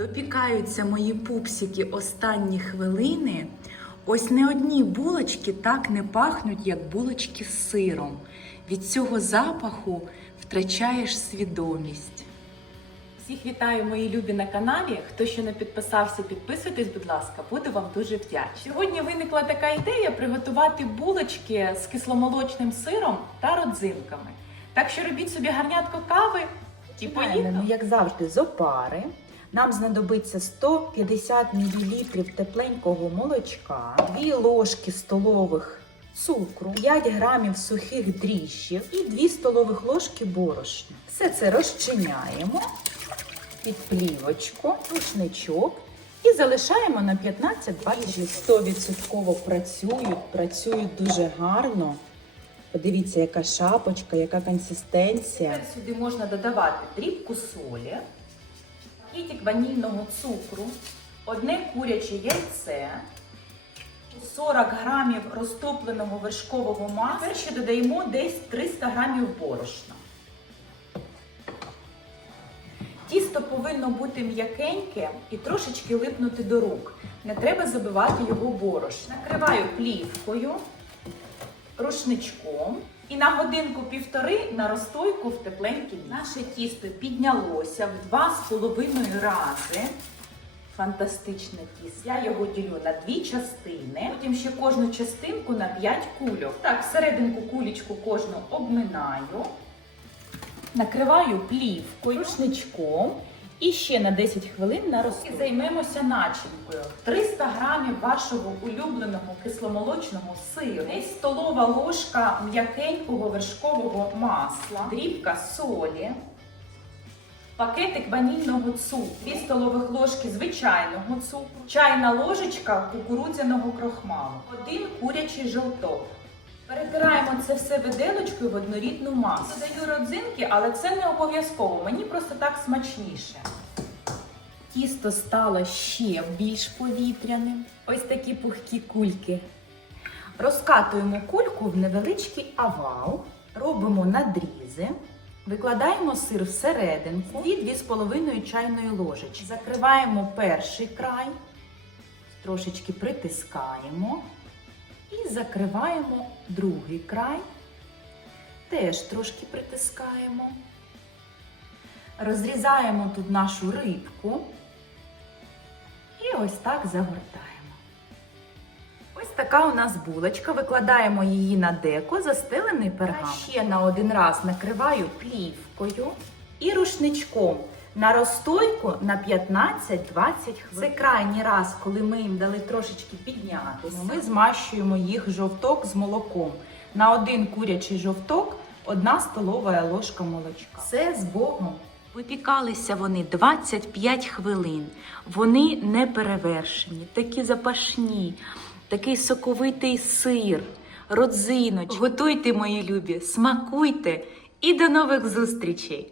Допікаються мої пупсики останні хвилини. Ось не одні булочки так не пахнуть, як булочки з сиром. Від цього запаху втрачаєш свідомість. Всіх вітаю, мої любі на каналі. Хто ще не підписався, підписуйтесь, будь ласка, буду вам дуже вдячна. Сьогодні виникла така ідея приготувати булочки з кисломолочним сиром та родзинками. Так що робіть собі гарнятко кави і поїхали. як завжди, з опари. Нам знадобиться 150 мл тепленького молочка, 2 ложки столових цукру, 5 грамів сухих дріжджів і 2 столових ложки борошна. Все це розчиняємо під плівочку, рушничок і залишаємо на 15-20 100% працюють, працюють дуже гарно. Подивіться, яка шапочка, яка консистенція. Сюди можна додавати дрібку солі, пакетик ванільного цукру, одне куряче яйце, 40 грамів розтопленого вершкового масла. Тепер ще додаємо десь 300 грамів борошна. Тісто повинно бути м'якеньке і трошечки липнути до рук. Не треба забивати його борошна. Накриваю плівкою рушничком і на годинку-півтори на розстойку в тепленькій. воді. Наше тісто піднялося в два з половиною рази. Фантастичне тісто. Я його ділю на дві частини. Потім ще кожну частинку на 5 кульок. Так, всерединку кулічку кожну обминаю. Накриваю плівкою, рушничком і ще на 10 хвилин на розстойку. Займемося начинкою. 300 грамів вашого улюбленого кисломолочного сиру, десь столова ложка м'якенького вершкового масла, дрібка солі, пакетик ванільного цукру, 2 столових ложки звичайного цукру, чайна ложечка кукурудзяного крохмалу, один курячий жовток. Перетираємо це все виделочкою в однорідну масу. Додаю родзинки, але це не обов'язково. Мені просто так смачніше. Тісто стало ще більш повітряним. Ось такі пухкі кульки. Розкатуємо кульку в невеличкий овал, робимо надрізи, викладаємо сир всерединку і 2,5 чайної ложечки. Закриваємо перший край, трошечки притискаємо. І закриваємо другий край. Теж трошки притискаємо. Розрізаємо тут нашу рибку. І ось так загортаємо. Ось така у нас булочка. Викладаємо її на деко, застелений пергамент. Ще на один раз накриваю плівкою і рушничком. На розстойку на 15-20 хвилин. Це крайній раз, коли ми їм дали трошечки піднятися. Ми змащуємо їх жовток з молоком. На один курячий жовток одна столова ложка молочка. Все з Богом. Випікалися вони 25 хвилин. Вони не перевершені, такі запашні, такий соковитий сир, родзиночки. Готуйте, мої любі, смакуйте і до нових зустрічей!